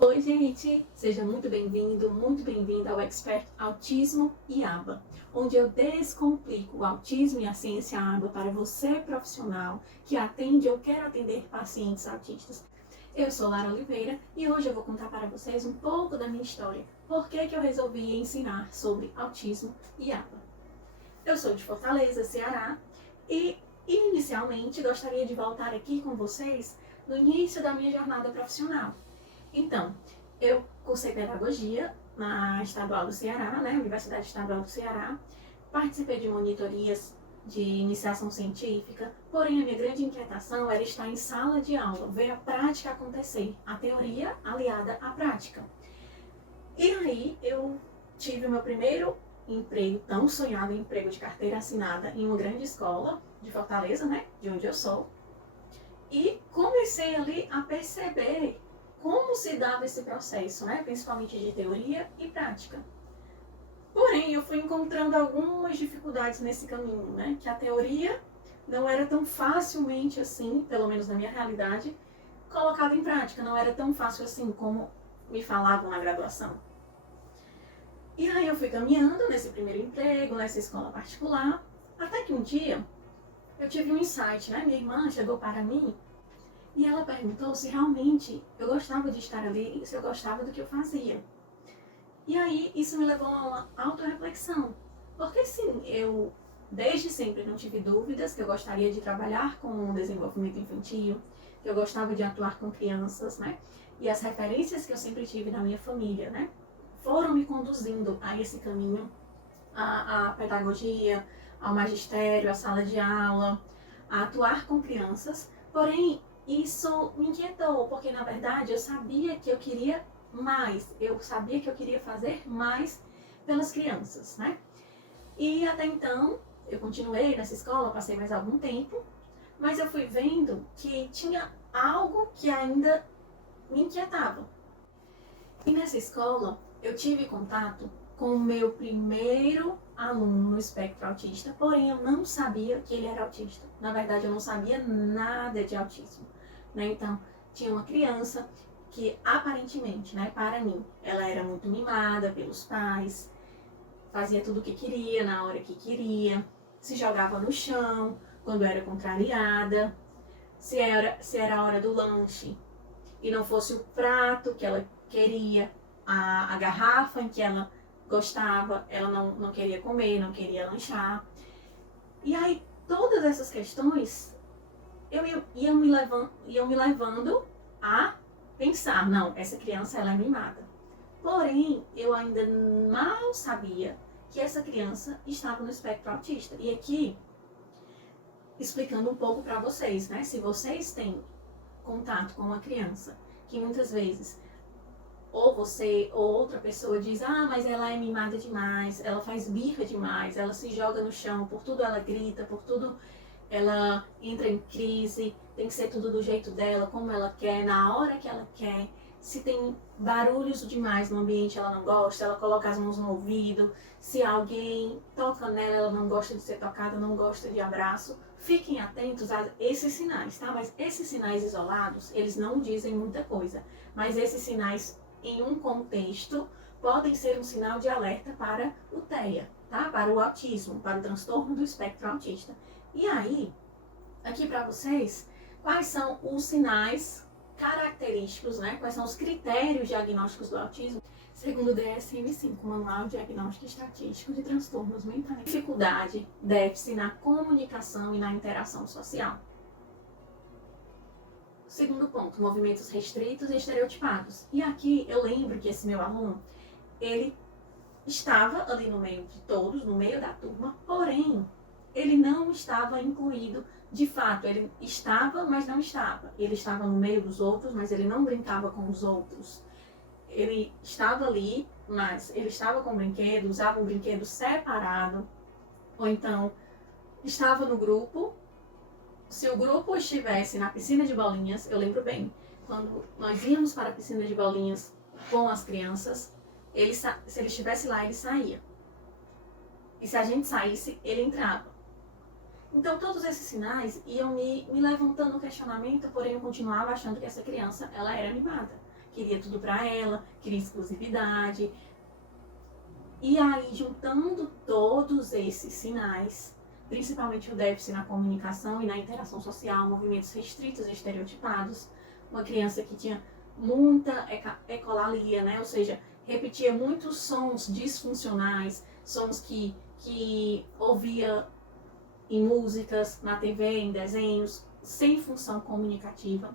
Oi, gente! Seja muito bem-vinda ao Expert Autismo e ABA, onde eu descomplico o autismo e a ciência ABA para você, profissional, que atende ou quer atender pacientes autistas. Eu sou Lara Oliveira e hoje eu vou contar para vocês um pouco da minha história. Por que eu resolvi ensinar sobre autismo e ABA? Eu sou de Fortaleza, Ceará, e inicialmente gostaria de voltar aqui com vocês no início da minha jornada profissional. Então, eu cursei pedagogia na Estadual do Ceará, Universidade Estadual do Ceará. Participei de monitorias de iniciação científica, porém a minha grande inquietação era estar em sala de aula, ver a prática acontecer, a teoria aliada à prática. E aí eu tive o meu primeiro emprego, tão sonhado emprego de carteira assinada em uma grande escola de Fortaleza, de onde eu sou. E comecei ali a perceber como se dava esse processo, principalmente de teoria e prática. Porém, eu fui encontrando algumas dificuldades nesse caminho, que a teoria não era tão facilmente assim, pelo menos na minha realidade, colocada em prática, não era tão fácil assim como me falavam na graduação. E aí eu fui caminhando nesse primeiro emprego, nessa escola particular, até que um dia eu tive um insight, Minha irmã chegou para mim e ela perguntou se realmente eu gostava de estar ali e se eu gostava do que eu fazia. E aí isso me levou a uma autorreflexão. Porque sim, eu desde sempre não tive dúvidas que eu gostaria de trabalhar com o desenvolvimento infantil, que eu gostava de atuar com crianças, E as referências que eu sempre tive na minha família, foram me conduzindo a esse caminho, à pedagogia, ao magistério, à sala de aula, a atuar com crianças. Porém, isso me inquietou, porque na verdade eu sabia que eu queria mais, eu sabia que eu queria fazer mais pelas crianças, E até então, eu continuei nessa escola, passei mais algum tempo, mas eu fui vendo que tinha algo que ainda me inquietava. E nessa escola, eu tive contato com o meu primeiro aluno no espectro autista, porém eu não sabia que ele era autista. Na verdade, eu não sabia nada de autismo. Então, tinha uma criança que aparentemente, para mim, ela era muito mimada pelos pais, fazia tudo o que queria, na hora que queria, se jogava no chão quando era contrariada, se era a hora do lanche e não fosse o prato que ela queria, a garrafa em que ela gostava, ela não queria comer, não queria lanchar. E aí, todas essas questões iam me levando a pensar, não, essa criança ela é mimada. Porém, eu ainda mal sabia que essa criança estava no espectro autista. E aqui, explicando um pouco para vocês, se vocês têm contato com uma criança que muitas vezes ou você ou outra pessoa diz, mas ela é mimada demais, ela faz birra demais, ela se joga no chão, por tudo ela grita, por tudo ela entra em crise, tem que ser tudo do jeito dela, como ela quer, na hora que ela quer. Se tem barulhos demais no ambiente, ela não gosta, ela coloca as mãos no ouvido. Se alguém toca nela, ela não gosta de ser tocada, não gosta de abraço. Fiquem atentos a esses sinais, Mas esses sinais isolados, eles não dizem muita coisa. Mas esses sinais, em um contexto, podem ser um sinal de alerta para o TEA, Para o autismo, para o transtorno do espectro autista. E aí, aqui para vocês, quais são os sinais característicos, quais são os critérios diagnósticos do autismo, segundo o DSM-5, Manual Diagnóstico e Estatístico de Transtornos Mentais. Dificuldade, déficit na comunicação e na interação social. Segundo ponto, movimentos restritos e estereotipados. E aqui eu lembro que esse meu aluno, ele estava ali no meio de todos, no meio da turma, porém, ele não estava incluído de fato. Ele estava, mas não estava. Ele estava no meio dos outros, mas ele não brincava com os outros. Ele estava ali, mas ele estava com o brinquedo, usava um brinquedo separado, ou então estava no grupo. Se o grupo estivesse na piscina de bolinhas, eu lembro bem, quando nós íamos para a piscina de bolinhas com as crianças, se ele estivesse lá, ele saía. E se a gente saísse, ele entrava. Então, todos esses sinais iam me levantando o questionamento, porém eu continuava achando que essa criança ela era mimada. queria tudo para ela, queria exclusividade. E aí, juntando todos esses sinais, principalmente o déficit na comunicação e na interação social, movimentos restritos e estereotipados, uma criança que tinha muita ecolalia, né? Ou seja, repetia muitos sons disfuncionais, sons que ouvia em músicas, na TV, em desenhos, sem função comunicativa.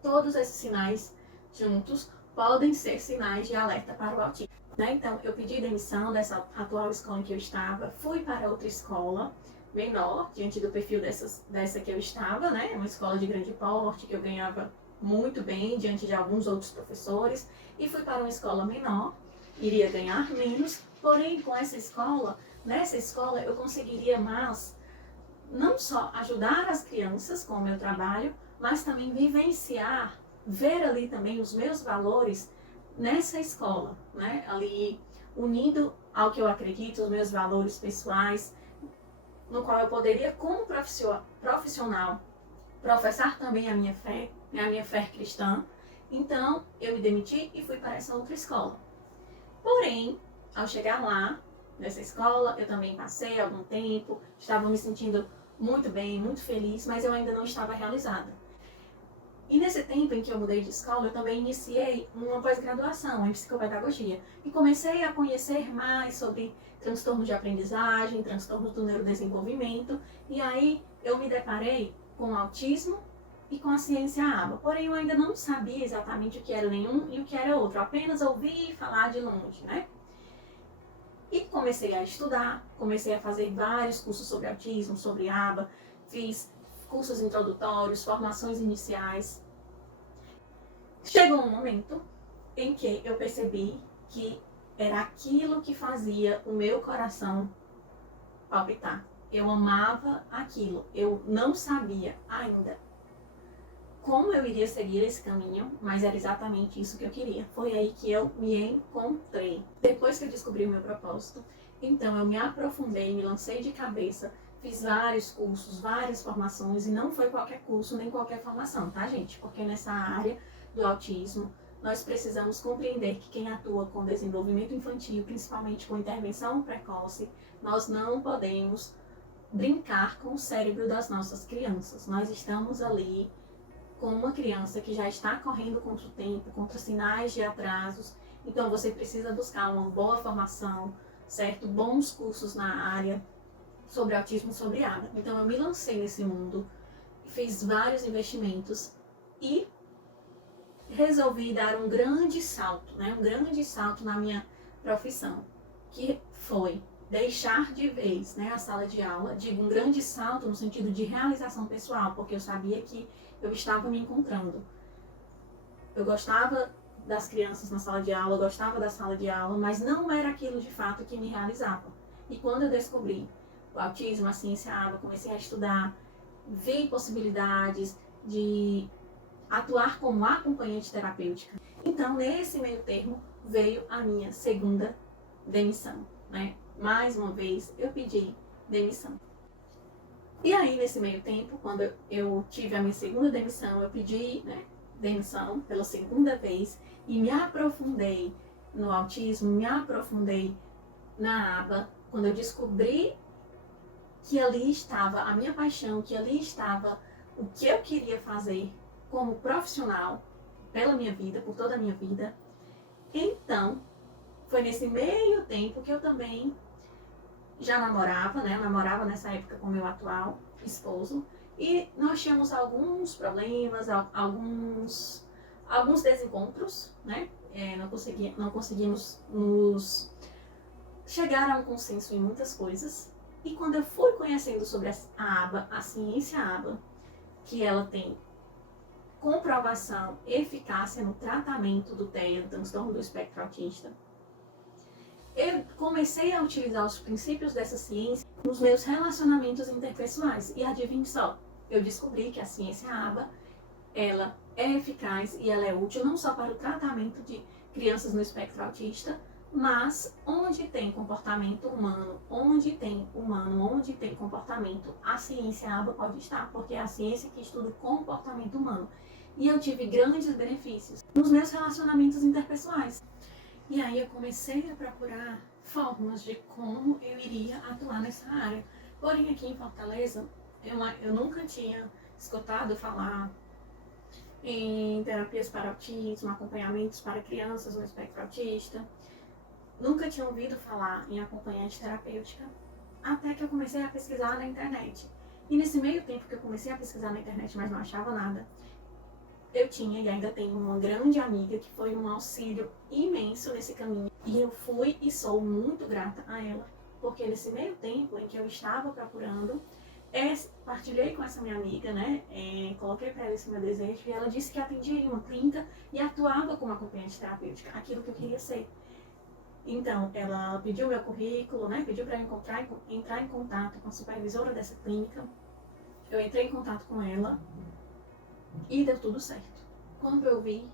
Todos esses sinais juntos podem ser sinais de alerta para o autismo. Né? Então, eu pedi demissão dessa atual escola em que eu estava, fui para outra escola menor, diante do perfil dessa que eu estava, né? Uma escola de grande porte, que eu ganhava muito bem, diante de alguns outros professores, e fui para uma escola menor, iria ganhar menos, porém, com nessa escola eu conseguiria mais, não só ajudar as crianças com o meu trabalho, mas também vivenciar, ver ali também os meus valores nessa escola, né? Ali unindo ao que eu acredito, os meus valores pessoais, no qual eu poderia, como profissional, professar também a minha fé cristã. Então, eu me demiti e fui para essa outra escola. Porém, ao chegar lá, nessa escola, eu também passei algum tempo, estava me sentindo muito bem, muito feliz, mas eu ainda não estava realizada. E nesse tempo em que eu mudei de escola, eu também iniciei uma pós-graduação em psicopedagogia e comecei a conhecer mais sobre transtornos de aprendizagem, transtornos do neurodesenvolvimento, e aí eu me deparei com o autismo e com a ciência ABA. Porém, eu ainda não sabia exatamente o que era nenhum e o que era outro, apenas ouvi falar de longe, né? E comecei a estudar, comecei a fazer vários cursos sobre autismo, sobre ABA, fiz cursos introdutórios, formações iniciais. Chegou um momento em que eu percebi que era aquilo que fazia o meu coração palpitar. Eu amava aquilo, eu não sabia ainda como eu iria seguir esse caminho, mas era exatamente isso que eu queria. Foi aí que eu me encontrei. Depois que eu descobri o meu propósito, então eu me aprofundei, me lancei de cabeça, fiz vários cursos, várias formações, e não foi qualquer curso nem qualquer formação, tá, gente? Porque nessa área do autismo, nós precisamos compreender que quem atua com desenvolvimento infantil, principalmente com intervenção precoce, nós não podemos brincar com o cérebro das nossas crianças. Nós estamos ali com uma criança que já está correndo contra o tempo, contra sinais de atrasos. Então você precisa buscar uma boa formação, certo? Bons cursos na área sobre autismo, sobre ABA. Então eu me lancei nesse mundo, fiz vários investimentos e resolvi dar um grande salto, né? Um grande salto na minha profissão, que foi deixar de vez, né, a sala de aula. Digo um grande salto no sentido de realização pessoal, porque eu sabia que eu estava me encontrando. Eu gostava das crianças na sala de aula, gostava da sala de aula, mas não era aquilo de fato que me realizava. E quando eu descobri o autismo, a ciência ABA, comecei a estudar, vi possibilidades de atuar como acompanhante terapêutica. Então, nesse meio termo, veio a minha segunda demissão, né? Mais uma vez, eu pedi demissão. E aí, nesse meio tempo, quando eu tive a minha segunda demissão, eu pedi, né, demissão pela segunda vez e me aprofundei no autismo, me aprofundei na ABA, quando eu descobri que ali estava a minha paixão, que ali estava o que eu queria fazer como profissional, pela minha vida, por toda a minha vida. Então, foi nesse meio tempo que eu também já namorava, né? Eu namorava nessa época com meu atual esposo. E nós tínhamos alguns problemas, alguns desencontros, né? Não conseguimos nos chegar a um consenso em muitas coisas. E quando eu fui conhecendo sobre a ABA, a ciência ABA, que ela tem comprovação, eficácia no tratamento do TEA, do transtorno do espectro autista, eu comecei a utilizar os princípios dessa ciência nos meus relacionamentos interpessoais. E adivinhe só, eu descobri que a ciência ABA, ela é eficaz e ela é útil não só para o tratamento de crianças no espectro autista, mas onde tem comportamento humano, onde tem comportamento, a ciência ABA pode estar, porque é a ciência que estuda o comportamento humano. e eu tive grandes benefícios nos meus relacionamentos interpessoais. E aí eu comecei a procurar formas de como eu iria atuar nessa área. Porém, aqui em Fortaleza, eu nunca tinha escutado falar em terapias para autismo, acompanhamentos para crianças no espectro autista. Nunca tinha ouvido falar em acompanhante terapêutica, até que eu comecei a pesquisar na internet. E nesse meio tempo que eu comecei a pesquisar na internet, mas não achava nada, eu tinha e ainda tenho uma grande amiga que foi um auxílio imenso nesse caminho. E eu fui e sou muito grata a ela, porque nesse meio tempo em que eu estava procurando, partilhei com essa minha amiga, né? Coloquei para ela esse meu desejo e ela disse que atendia em uma clínica e atuava como acompanhante terapêutica, aquilo que eu queria ser. Então, ela pediu meu currículo, né? Pediu para eu entrar em contato com a supervisora dessa clínica. Eu entrei em contato com ela e deu tudo certo. Quando eu vi,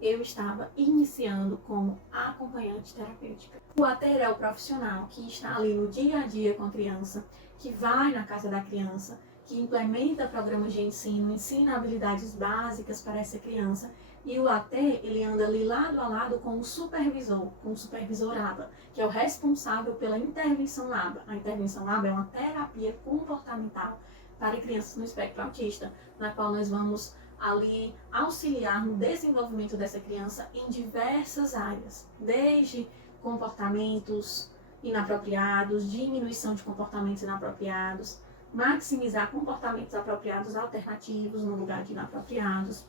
eu estava iniciando como acompanhante terapêutica. O AT é o profissional que está ali no dia a dia com a criança, que vai na casa da criança, que implementa programas de ensino, ensina habilidades básicas para essa criança. E o AT, ele anda ali lado a lado com o supervisor ABA, que é o responsável pela intervenção ABA. A intervenção ABA é uma terapia comportamental para crianças no espectro autista, na qual nós vamos ali auxiliar no desenvolvimento dessa criança em diversas áreas, desde comportamentos inapropriados, diminuição de comportamentos inapropriados, maximizar comportamentos apropriados alternativos no lugar de inapropriados,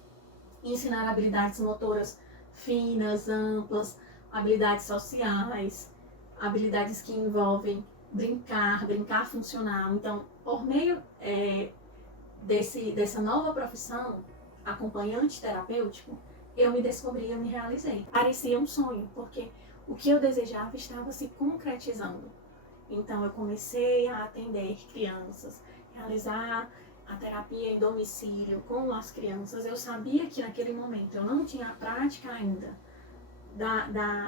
ensinar habilidades motoras finas, amplas, habilidades sociais, habilidades que envolvem brincar funcional. Então, por meio dessa nova profissão, acompanhante terapêutico, eu me descobri, eu me realizei. Parecia um sonho, porque o que eu desejava estava se concretizando. Então, eu comecei a atender crianças, realizar a terapia em domicílio com as crianças. Eu sabia que naquele momento eu não tinha a prática ainda,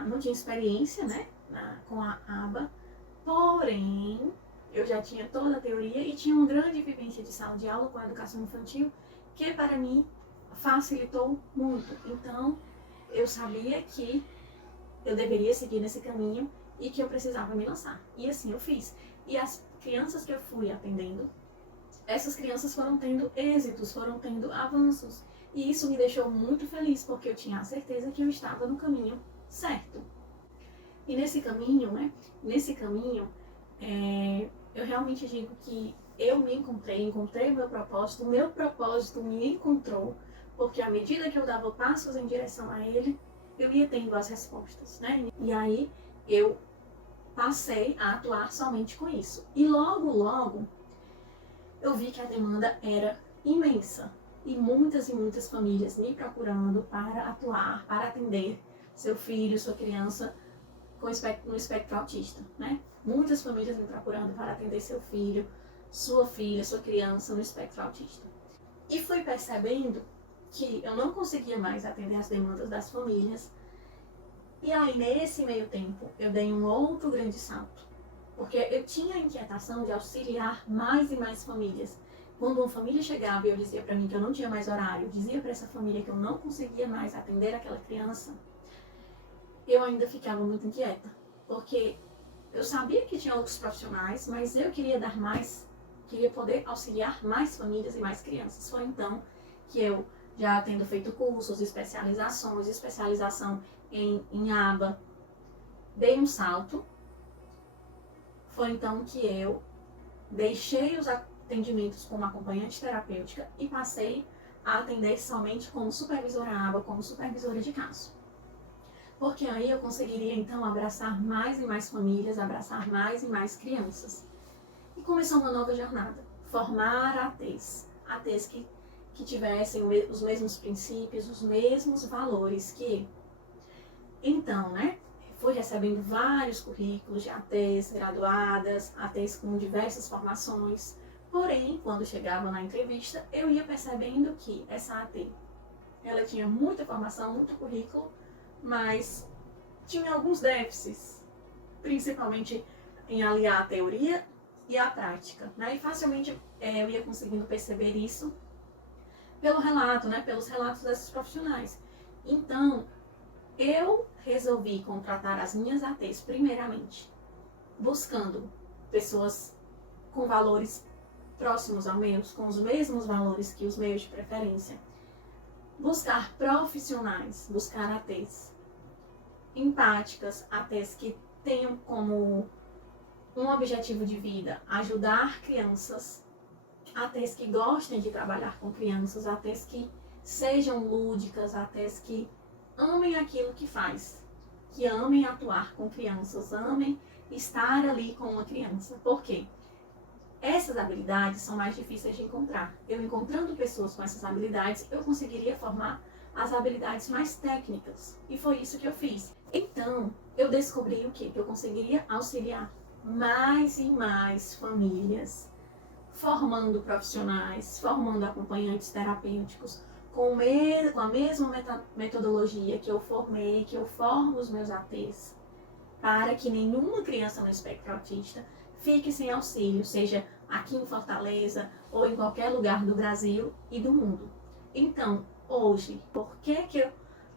não tinha experiência, né, com a ABA, porém, eu já tinha toda a teoria e tinha uma grande vivência de sala de aula com a educação infantil, que para mim facilitou muito. Então, eu sabia que eu deveria seguir nesse caminho e que eu precisava me lançar. E assim eu fiz. E as crianças que eu fui atendendo, essas crianças foram tendo êxitos, foram tendo avanços. E isso me deixou muito feliz, porque eu tinha a certeza que eu estava no caminho certo. E nesse caminho, né? Eu realmente digo que eu me encontrei o meu propósito me encontrou, porque à medida que eu dava passos em direção a ele, eu ia tendo as respostas, né? E aí eu passei a atuar somente com isso. E logo, eu vi que a demanda era imensa. E muitas famílias me procurando para atuar, para atender seu filho, sua criança no espectro autista, né? Muitas famílias me procurando para atender seu filho, sua filha, sua criança no espectro autista. E fui percebendo que eu não conseguia mais atender as demandas das famílias. E aí, nesse meio tempo, eu dei um outro grande salto. Porque eu tinha a inquietação de auxiliar mais e mais famílias. Quando uma família chegava e eu dizia para mim que eu não tinha mais horário, dizia para essa família que eu não conseguia mais atender aquela criança, eu ainda ficava muito inquieta. Porque eu sabia que tinha outros profissionais, mas eu queria dar mais, queria poder auxiliar mais famílias e mais crianças. Foi então que eu, já tendo feito cursos, especialização em ABA, dei um salto. Foi então que eu deixei os atendimentos como acompanhante terapêutica e passei a atender somente como supervisora ABA, como supervisora de caso. Porque aí eu conseguiria então abraçar mais e mais famílias, abraçar mais e mais crianças. E começou uma nova jornada, formar ATs que tivessem os mesmos princípios, os mesmos valores que eu. Então, né, fui recebendo vários currículos de ATs graduadas, ATs com diversas formações. Porém, quando chegava na entrevista, eu ia percebendo que essa AT, ela tinha muita formação, muito currículo, mas tinha alguns déficits, principalmente em aliar a teoria e a prática, né? E facilmente eu ia conseguindo perceber isso pelo relato, né, pelos relatos desses profissionais. Então, eu resolvi contratar as minhas ATs primeiramente, buscando pessoas com valores próximos ao meus, com os mesmos valores que os meus de preferência. Buscar profissionais, buscar ATs empáticas, ATs que tenham como um objetivo de vida ajudar crianças, ATs que gostem de trabalhar com crianças, ATs que sejam lúdicas, ATs que amem aquilo que faz, que amem atuar com crianças, amem estar ali com uma criança. Por quê? Essas habilidades são mais difíceis de encontrar. Eu encontrando pessoas com essas habilidades, eu conseguiria formar as habilidades mais técnicas. E foi isso que eu fiz. Então, eu descobri o quê? Que eu conseguiria auxiliar mais e mais famílias, formando profissionais, formando acompanhantes terapêuticos, com a mesma metodologia que eu formei, que eu formo os meus ATs, para que nenhuma criança no espectro autista fique sem auxílio, seja aqui em Fortaleza ou em qualquer lugar do Brasil e do mundo. Então, hoje, por que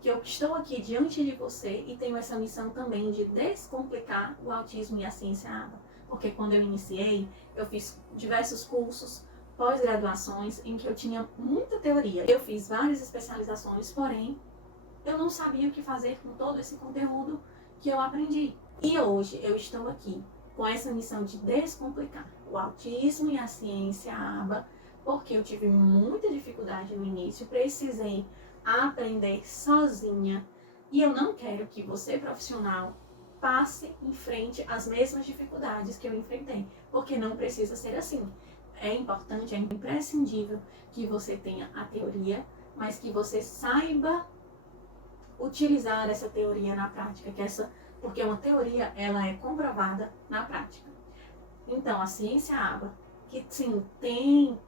eu estou aqui diante de você e tenho essa missão também de descomplicar o autismo e a ciência ABA? Porque quando eu iniciei, eu fiz diversos cursos, pós-graduações, em que eu tinha muita teoria. Eu fiz várias especializações, porém, eu não sabia o que fazer com todo esse conteúdo que eu aprendi. E hoje eu estou aqui com essa missão de descomplicar o autismo e a ciência ABA, porque eu tive muita dificuldade no início, precisei aprender sozinha, e eu não quero que você, profissional, passe em frente às mesmas dificuldades que eu enfrentei, porque não precisa ser assim. É importante, é imprescindível que você tenha a teoria, mas que você saiba utilizar essa teoria na prática, porque uma teoria ela é comprovada na prática. Então, a ciência ABA, que sim, tem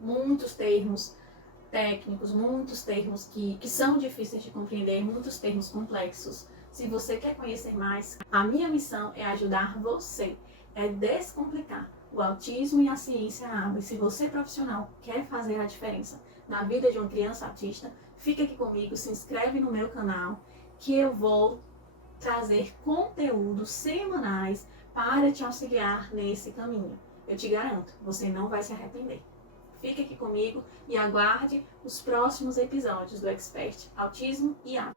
muitos termos técnicos, muitos termos que são difíceis de compreender, muitos termos complexos. Se você quer conhecer mais, a minha missão é ajudar você, é descomplicar o autismo e a ciência ABA. E se você, profissional, quer fazer a diferença na vida de uma criança autista, fica aqui comigo, se inscreve no meu canal, que eu vou trazer conteúdos semanais para te auxiliar nesse caminho. Eu te garanto, você não vai se arrepender. Fique aqui comigo e aguarde os próximos episódios do Expert Autismo e ABA.